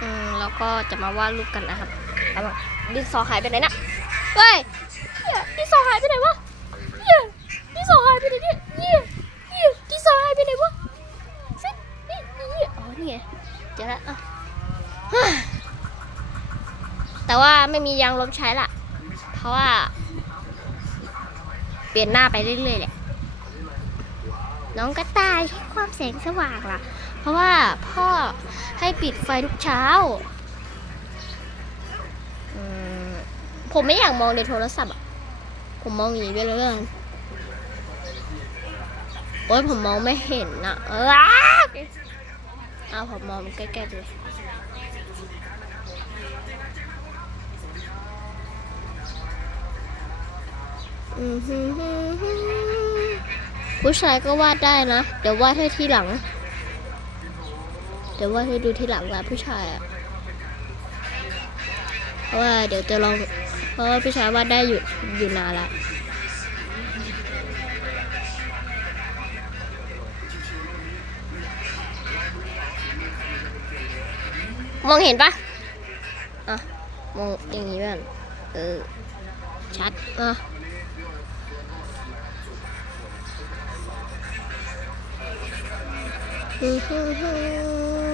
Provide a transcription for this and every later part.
อืมแล้วก็จะมาวาดรูปกันนะครับเอามาดินสอหายไปไหนนะเฮ้ยเหี้ยดินสอหายไปไหนวะเหี้ยดินสอหายไปไหนเนี่ยเหี้ยเหี้ยดินสอหายไปไหนวะซินี่นี่อ๋อนี่ไงเจอแล้วอะแต่ว่าไม่มียางลบใช้ละเพราะว่า เปลี่ยนหน้าไปเรื่อยๆแหละน้องกระต่ายให้ความแสงสว่างล่ะ ราะว่าพ่อให้ปิดไฟทุกเช้า ผมไม่อยากมองในโทรศัพท์อะผมมองอย่างนี้ไปเลยกันโอ้ยผมมองไม่เห็นนะเออเอาผมมองใกล้ๆเลยผู้ชายก็วาดได้นะ เดี๋ยววาดให้ทีหลัง เดี๋ยวว่าให้ดูที่หลังละผู้ชายอะเพราะว่าเดี๋ยวจะลอง เพราะว่าผู้ชายวาดได้อยู่อยู่นานละมองเห็นปะอะ มองอย่างนี้บ้างเออ ชัด อะฮึ่มฮึ่มฮึ่ม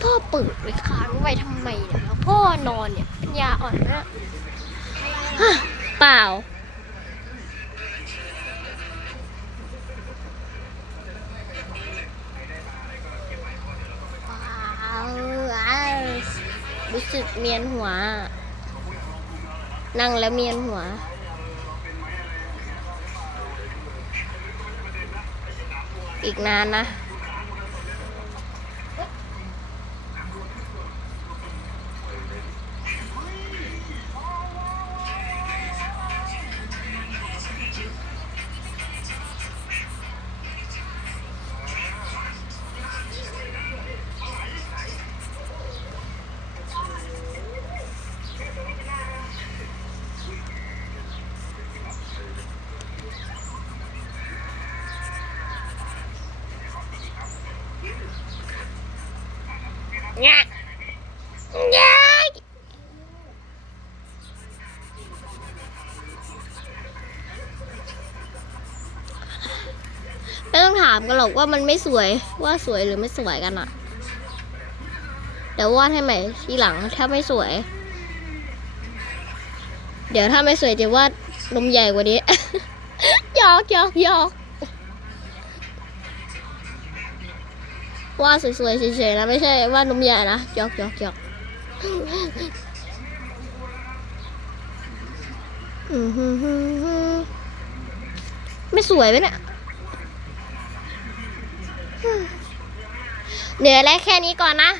พ่อเปิดไว้ค้างไว้ทำไมเนี่ยแล้วพ่อนอนเนี่ยปัญญาอ่อนไหมเนี่ยฮะเปล่าว้าวว้าวรู้สึกเมียนหัว นั่งแล้วเมียนหัวอีกนานนะ เนี่ยเนี่ยไม่ต้องถามกันหรอกว่ามันไม่สวยว่าสวยหรือไม่สวยกันอะเดี๋ยววาดให้ใหม่ทีหลังถ้าไม่สวย เดี๋ยวถ้าไม่สวยจะวาดนมใหญ่กว่านี้ หยอกหยอกหยอก ว่าสวยๆเฉยๆนะไม่ใช่ว่าดนมใหญ่นะหยอกหยอกหยอกไม่สวยไหมเนี่ยเหนือแล้วแค่นี้ก่อนนะ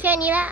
แค่นี้แล้ว